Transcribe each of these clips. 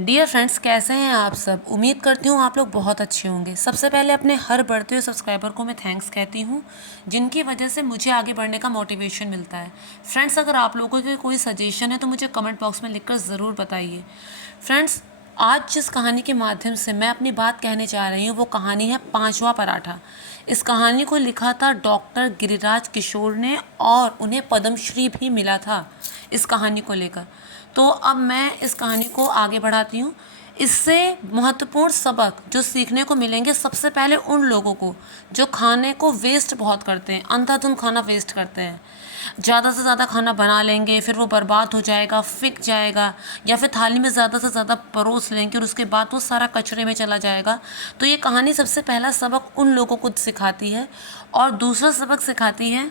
Dear friends, कैसे हैं आप सब। उम्मीद करती हूँ आप लोग बहुत अच्छे होंगे। सबसे पहले अपने हर बढ़ते हुए सब्सक्राइबर को मैं थैंक्स कहती हूँ, जिनकी वजह से मुझे आगे बढ़ने का मोटिवेशन मिलता है। फ्रेंड्स, अगर आप लोगों के कोई सजेशन है तो मुझे कमेंट बॉक्स में लिखकर ज़रूर बताइए। फ्रेंड्स, आज जिस कहानी के माध्यम से मैं अपनी बात कहने जा रही हूँ वो कहानी है पांचवा पराठा। इस कहानी को लिखा था डॉक्टर गिरिराज किशोर ने और उन्हें पद्मश्री भी मिला था इस कहानी को लेकर। तो अब मैं इस कहानी को आगे बढ़ाती हूँ। इससे महत्वपूर्ण सबक जो सीखने को मिलेंगे, सबसे पहले उन लोगों को जो खाने को वेस्ट बहुत करते हैं, अंधाधुंध खाना वेस्ट करते हैं। ज़्यादा से ज़्यादा खाना बना लेंगे, फिर वो बर्बाद हो जाएगा, फिक जाएगा, या फिर थाली में ज़्यादा से ज़्यादा परोस लेंगे और उसके बाद वो सारा कचरे में चला जाएगा। तो ये कहानी सबसे पहला सबक उन लोगों को सिखाती है। और दूसरा सबक सिखाती है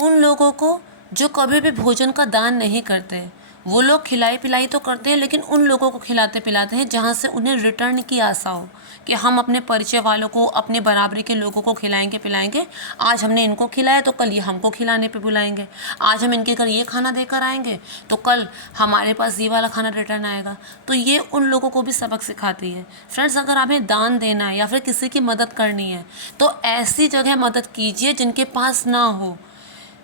उन लोगों को जो कभी भी भोजन का दान नहीं करते। वो लोग खिलाई पिलाई तो करते हैं, लेकिन उन लोगों को खिलाते पिलाते हैं जहाँ से उन्हें रिटर्न की आशा हो कि हम अपने परिचय वालों को, अपने बराबरी के लोगों को खिलाएंगे पिलाएंगे। आज हमने इनको खिलाया तो कल ये हमको खिलाने पे बुलाएंगे। आज हम इनके घर ये खाना देकर आएंगे तो कल हमारे पास ये वाला खाना रिटर्न आएगा। तो ये उन लोगों को भी सबक सिखाती है। फ्रेंड्स, अगर हमें दान देना है या फिर किसी की मदद करनी है तो ऐसी जगह मदद कीजिए जिनके पास ना हो,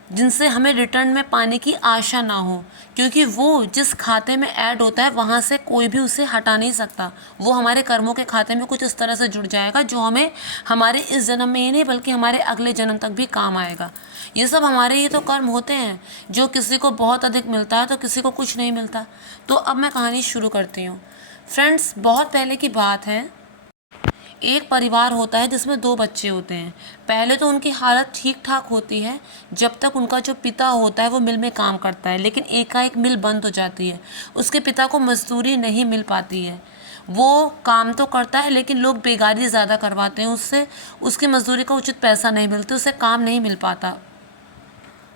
जिनसे हमें रिटर्न में पाने की आशा ना हो, क्योंकि वो जिस खाते में ऐड होता है वहाँ से कोई भी उसे हटा नहीं सकता। वो हमारे कर्मों के खाते में कुछ इस तरह से जुड़ जाएगा जो हमें हमारे इस जन्म में ही नहीं बल्कि हमारे अगले जन्म तक भी काम आएगा। ये सब हमारे ही तो कर्म होते हैं। जो किसी को बहुत अधिक मिलता है तो किसी को कुछ नहीं मिलता। तो अब मैं कहानी शुरू करती हूँ। फ्रेंड्स, बहुत पहले की बात है। एक परिवार होता है जिसमें 2 बच्चे होते हैं। पहले तो उनकी हालत ठीक ठाक होती है जब तक उनका जो पिता होता है वो मिल में काम करता है, लेकिन एकाएक मिल बंद हो जाती है। उसके पिता को मजदूरी नहीं मिल पाती है। वो काम तो करता है लेकिन लोग बेगारी ज़्यादा करवाते हैं उससे, उसकी मजदूरी का उचित पैसा नहीं मिलता, उसे काम नहीं मिल पाता।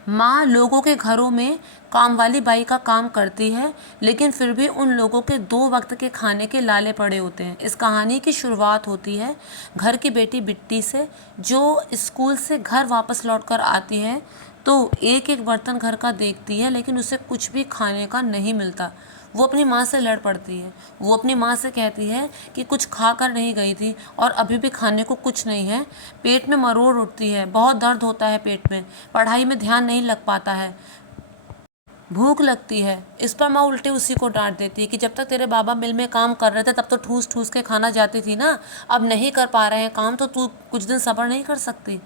माँ लोगों के घरों में काम वाली बाई का काम करती है, लेकिन फिर भी उन लोगों के 2 वक्त के खाने के लाले पड़े होते हैं। इस कहानी की शुरुआत होती है घर की बेटी बिट्टी से, जो स्कूल से घर वापस लौटकर आती है तो एक एक बर्तन घर का देखती है, लेकिन उसे कुछ भी खाने का नहीं मिलता। वो अपनी माँ से लड़ पड़ती है। वो अपनी माँ से कहती है कि कुछ खा कर नहीं गई थी और अभी भी खाने को कुछ नहीं है। पेट में मरोड़ उठती है, बहुत दर्द होता है पेट में, पढ़ाई में ध्यान नहीं लग पाता है, भूख लगती है। इस पर माँ उल्टे उसी को डांट देती है कि जब तक तेरे बाबा मिल में काम कर रहे थे तब तो ठूस ठूस के खाना जाती थी ना, अब नहीं कर पा रहे हैं काम तो तू कुछ दिन सब्र नहीं कर सकती।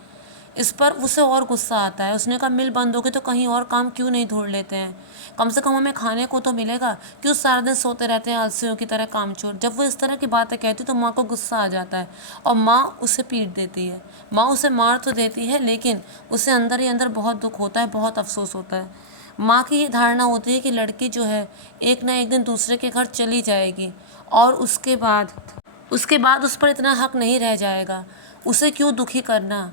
इस पर उसे और गुस्सा आता है। उसने कहा मिल बंद होगी तो कहीं और काम क्यों नहीं ढूंढ लेते हैं, कम से कम हमें खाने को तो मिलेगा, क्यों सारा दिन सोते रहते हैं आलसियों की तरह कामचोर। जब वो इस तरह की बातें कहती तो माँ को गुस्सा आ जाता है और माँ उसे पीट देती है। माँ उसे मार तो देती है लेकिन उसे अंदर ही अंदर बहुत दुख होता है, बहुत अफसोस होता है। माँ की ये धारणा होती है कि लड़की जो है एक ना एक दिन दूसरे के घर चली जाएगी और उसके बाद उस पर इतना हक नहीं रह जाएगा। उसे क्यों दुखी करना,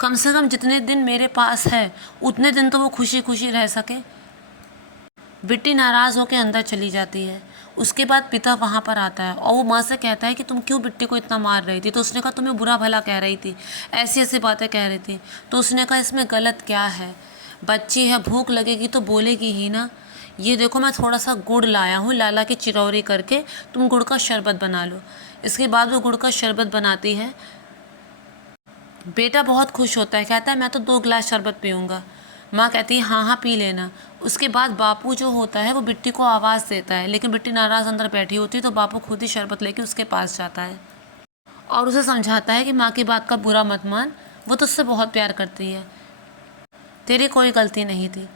कम से कम जितने दिन मेरे पास है उतने दिन तो वो खुशी खुशी रह सके। बिट्टी नाराज़ होकर अंदर चली जाती है। उसके बाद पिता वहाँ पर आता है और वो माँ से कहता है कि तुम क्यों बिट्टी को इतना मार रही थी। तो उसने कहा तुम्हें बुरा भला कह रही थी, ऐसी ऐसी बातें कह रही थी। तो उसने कहा इसमें गलत क्या है, बच्ची है, भूख लगेगी तो बोलेगी ही ना। ये देखो मैं थोड़ा सा गुड़ लाया हूँ, लाला की चिरौरी करके, तुम गुड़ का शरबत बना लो। इसके बाद वो गुड़ का शरबत बनाती है। बेटा बहुत खुश होता है, कहता है मैं तो 2 गिलास शरबत पीऊँगा। माँ कहती है हाँ हाँ पी लेना। उसके बाद बापू जो होता है वो बिट्टी को आवाज़ देता है, लेकिन बिट्टी नाराज़ अंदर बैठी होती है तो बापू खुद ही शरबत लेके उसके पास जाता है और उसे समझाता है कि माँ की बात का बुरा मत मान, वो तुझसे बहुत प्यार करती है, तेरी कोई गलती नहीं थी।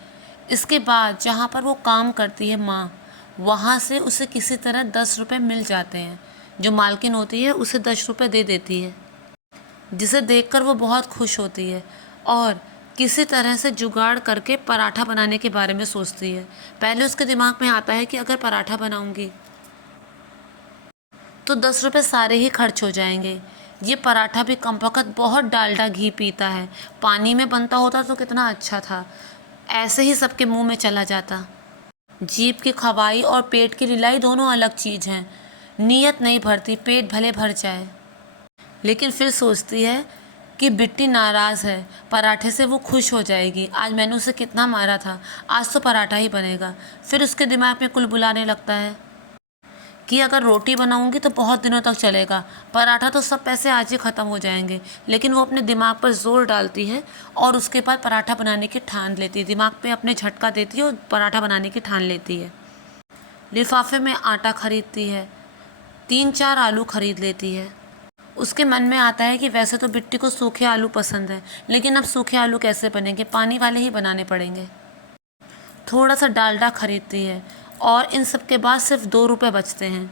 इसके बाद जहाँ पर वो काम करती है माँ, वहाँ से उसे किसी तरह 10 रुपये मिल जाते हैं। जो मालकिन होती है उसे 10 रुपये दे देती है, जिसे देखकर वो बहुत खुश होती है और किसी तरह से जुगाड़ करके पराठा बनाने के बारे में सोचती है। पहले उसके दिमाग में आता है कि अगर पराठा बनाऊंगी तो 10 रुपये सारे ही खर्च हो जाएंगे। ये पराठा भी कमबख्त बहुत डालडा घी पीता है, पानी में बनता होता तो कितना अच्छा था, ऐसे ही सबके मुंह में चला जाता। जीभ की खवाई और पेट की रिलाई दोनों अलग चीज़ हैं। नीयत नहीं भरती, पेट भले भर जाए। लेकिन फिर सोचती है कि बिट्टी नाराज़ है, पराठे से वो खुश हो जाएगी। आज मैंने उसे कितना मारा था, आज तो पराठा ही बनेगा। फिर उसके दिमाग में कुल बुलाने लगता है कि अगर रोटी बनाऊंगी तो बहुत दिनों तक चलेगा, पराठा तो सब पैसे आज ही ख़त्म हो जाएंगे। लेकिन वो अपने दिमाग पर जोर डालती है और उसके बाद पराठा बनाने की ठान लेती है, दिमाग पे अपने झटका देती है और पराठा बनाने की ठान लेती है। लिफाफे में आटा खरीदती है, 3-4 आलू खरीद लेती है। उसके मन में आता है कि वैसे तो बिट्टी को सूखे आलू पसंद है, लेकिन अब सूखे आलू कैसे बनेंगे, पानी वाले ही बनाने पड़ेंगे। थोड़ा सा डालडा खरीदती है और इन सब के बाद सिर्फ 2 रुपये बचते हैं।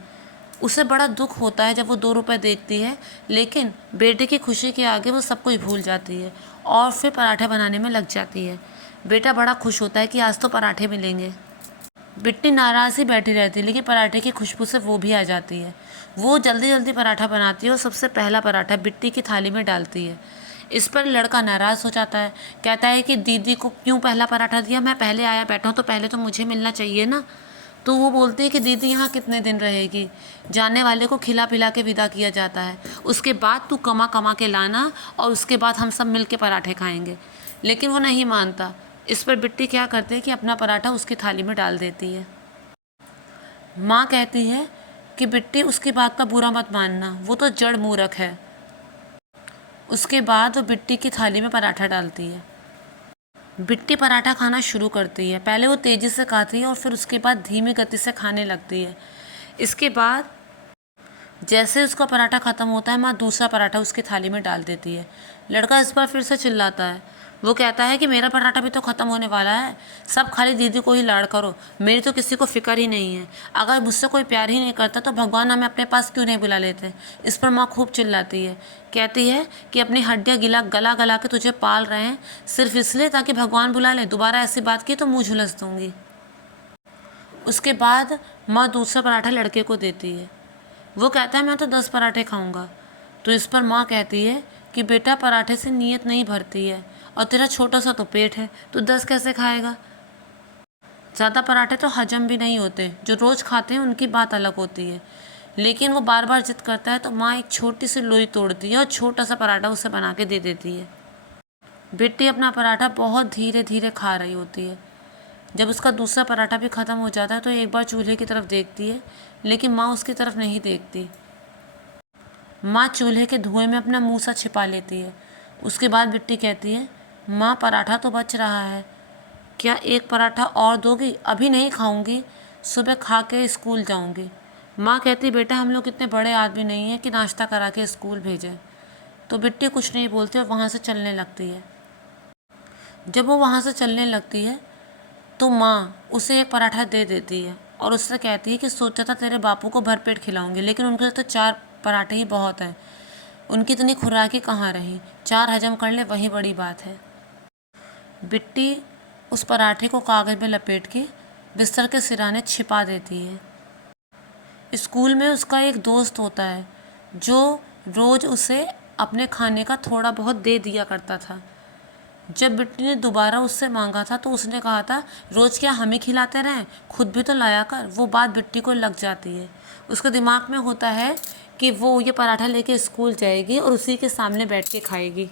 उसे बड़ा दुख होता है जब वो 2 रुपये देखती है, लेकिन बेटे की खुशी के आगे वो सब कुछ भूल जाती है और फिर पराठे बनाने में लग जाती है। बेटा बड़ा खुश होता है कि आज तो पराठे मिलेंगे। बिट्टी नाराज़ ही बैठी रहती है, लेकिन पराठे की खुशबू से वो भी आ जाती है। वो जल्दी जल्दी पराठा बनाती है और सबसे पहला पराठा बिट्टी की थाली में डालती है। इस पर लड़का नाराज़ हो जाता है, कहता है कि दीदी को क्यों पहला पराठा दिया, मैं पहले आया बैठा हूँ तो पहले तो मुझे मिलना चाहिए ना। तो वो बोलती है कि दीदी यहाँ कितने दिन रहेगी, जाने वाले को खिला पिला के विदा किया जाता है, उसके बाद तू कमा कमा के लाना और उसके बाद हम सब मिल के पराठे खाएंगे। लेकिन वो नहीं मानता। इस पर बिट्टी क्या करती है कि अपना पराठा उसकी थाली में डाल देती है। माँ कहती है कि बिट्टी उसकी बात का बुरा मत मानना, वो तो जड़ मूर्ख है। उसके बाद वो बिट्टी की थाली में पराठा डालती है। बिट्टी पराठा खाना शुरू करती है। पहले वो तेज़ी से खाती है और फिर उसके बाद धीमी गति से खाने लगती है। इसके बाद जैसे उसका पराठा ख़त्म होता है, माँ दूसरा पराठा उसकी थाली में डाल देती है। लड़का इस बार फिर से चिल्लाता है। वो कहता है कि मेरा पराठा भी तो ख़त्म होने वाला है, सब खाली दीदी को ही लाड़ करो, मेरी तो किसी को फिक्र ही नहीं है। अगर मुझसे कोई प्यार ही नहीं करता तो भगवान हमें अपने पास क्यों नहीं बुला लेते। इस पर माँ खूब चिल्लाती है, कहती है कि अपनी हड्डियाँ गला गला के तुझे पाल रहे हैं सिर्फ इसलिए ताकि भगवान बुला ले, दोबारा ऐसी बात की तो मुँह झुलस दूँगी। उसके बाद माँ दूसरा पराठा लड़के को देती है। वो कहता है मैं तो 10 पराठे खाऊंगा। तो इस पर माँ कहती है कि बेटा पराठे से नीयत नहीं भरती है और तेरा छोटा सा तो पेट है, तो 10 कैसे खाएगा। ज़्यादा पराठे तो हजम भी नहीं होते, जो रोज़ खाते हैं उनकी बात अलग होती है। लेकिन वो बार बार जिद करता है तो माँ एक छोटी सी लोई तोड़ती है और छोटा सा पराठा उसे बना के दे देती है। बेटी अपना पराठा बहुत धीरे धीरे खा रही होती है। जब उसका दूसरा पराठा भी ख़त्म हो जाता है तो एक बार चूल्हे की तरफ देखती है, लेकिन माँ उसकी तरफ नहीं देखती। माँ चूल्हे के धुएं में अपना मुंह सा छिपा लेती है। उसके बाद बिट्टी कहती है, माँ पराठा तो बच रहा है, क्या एक पराठा और दोगी। अभी नहीं खाऊंगी, सुबह खा के स्कूल जाऊंगी। माँ कहती, बेटा हम लोग इतने बड़े आदमी नहीं हैं कि नाश्ता करा के स्कूल भेजें। तो बिट्टी कुछ नहीं बोलती और वहाँ से चलने लगती है। जब वो वहाँ से चलने लगती है तो माँ उसे एक पराठा दे देती है और उससे कहती है कि सोचा था तेरे बापू को भरपेट खिलाऊंगी, लेकिन उनके लिए तो 4 पराठे ही बहुत हैं, उनकी इतनी खुराकी कहाँ रही, 4 हजम कर ले वही बड़ी बात है। बिट्टी उस पराठे को कागज़ में लपेट के बिस्तर के सिराने छिपा देती है। स्कूल में उसका एक दोस्त होता है जो रोज़ उसे अपने खाने का थोड़ा बहुत दे दिया करता था। जब बिट्टी ने दोबारा उससे मांगा था तो उसने कहा था, रोज़ क्या हमें खिलाते रहें, खुद भी तो लाया कर। वो बात बिट्टी को लग जाती है। उसके दिमाग में होता है कि वो ये पराठा लेके स्कूल जाएगी और उसी के सामने बैठ के खाएगी।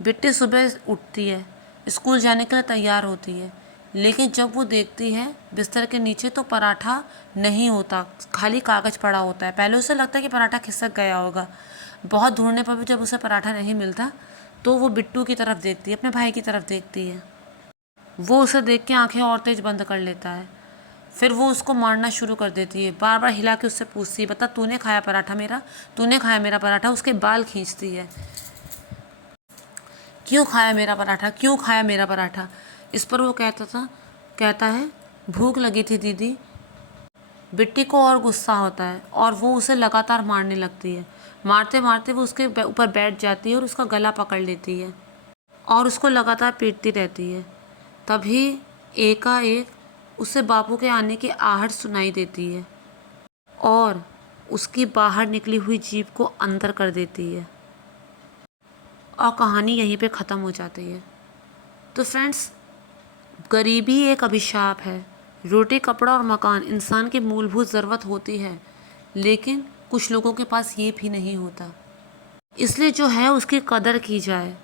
बिट्टी सुबह उठती है, स्कूल जाने के लिए तैयार होती है, लेकिन जब वो देखती है बिस्तर के नीचे तो पराठा नहीं होता, खाली कागज़ पड़ा होता है। पहले उसे लगता है कि पराठा खिसक गया होगा। बहुत ढूंढने पर भी जब उसे पराठा नहीं मिलता तो वो बिट्टू की तरफ देखती है, अपने भाई की तरफ देखती है। वो उसे देख के आंखें और तेज बंद कर लेता है। फिर वो उसको मारना शुरू कर देती है, बार बार हिला के उससे पूछती है, बता तूने खाया पराठा मेरा, तूने खाया मेरा पराठा। उसके बाल खींचती है, क्यों खाया मेरा पराठा, क्यों खाया मेरा पराठा। इस पर वो कहता है भूख लगी थी दीदी। बिट्टी को और गुस्सा होता है और वो उसे लगातार मारने लगती है। मारते मारते वो उसके ऊपर बैठ जाती है और उसका गला पकड़ लेती है और उसको लगातार पीटती रहती है। तभी एकाएक उसे बापू के आने की आहट सुनाई देती है और उसकी बाहर निकली हुई जीभ को अंदर कर देती है और कहानी यहीं पे ख़त्म हो जाती है। तो फ्रेंड्स, गरीबी एक अभिशाप है। रोटी, कपड़ा और मकान इंसान की मूलभूत ज़रूरत होती है, लेकिन कुछ लोगों के पास ये भी नहीं होता। इसलिए जो है उसकी कदर की जाए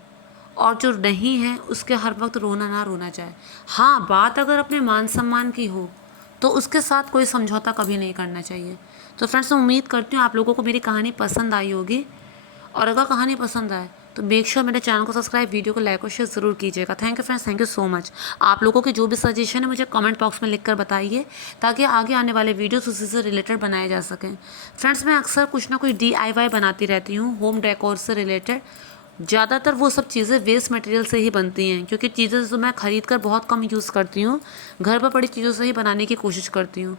और जो नहीं है उसके हर वक्त रोना ना रोना जाए। हाँ, बात अगर अपने मान सम्मान की हो तो उसके साथ कोई समझौता कभी नहीं करना चाहिए। तो फ्रेंड्स, मैं उम्मीद करती हूँ आप लोगों को मेरी कहानी पसंद आई होगी, और अगर कहानी पसंद आए तो मेक श्योर मेरे चैनल को सब्सक्राइब, वीडियो को लाइक और शेयर ज़रूर कीजिएगा। Thank you friends, thank you so much. आप लोगों के जो भी सजेशन है मुझे कमेंट बॉक्स में लिखकर बताइए, ताकि आगे आने वाले वीडियोस उसी से रिलेटेड बनाए जा सकें। फ्रेंड्स, मैं अक्सर कुछ ना कुछ DIY बनाती रहती हूँ होम डेकोर से रिलेटेड। ज़्यादातर वो सब चीज़ें वेस्ट मटेरियल से ही बनती हैं, क्योंकि चीज़ें तो मैं ख़रीद कर बहुत कम यूज़ करती हूँ। घर पर पड़ी चीज़ों से ही बनाने की कोशिश करती हूँ।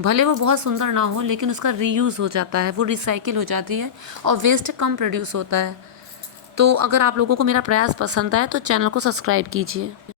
भले वो बहुत सुंदर ना हो, लेकिन उसका रीयूज़ हो जाता है, वो रिसाइकिल हो जाती है और वेस्ट कम प्रोड्यूस होता है। तो अगर आप लोगों को मेरा प्रयास पसंद आए तो चैनल को सब्सक्राइब कीजिए।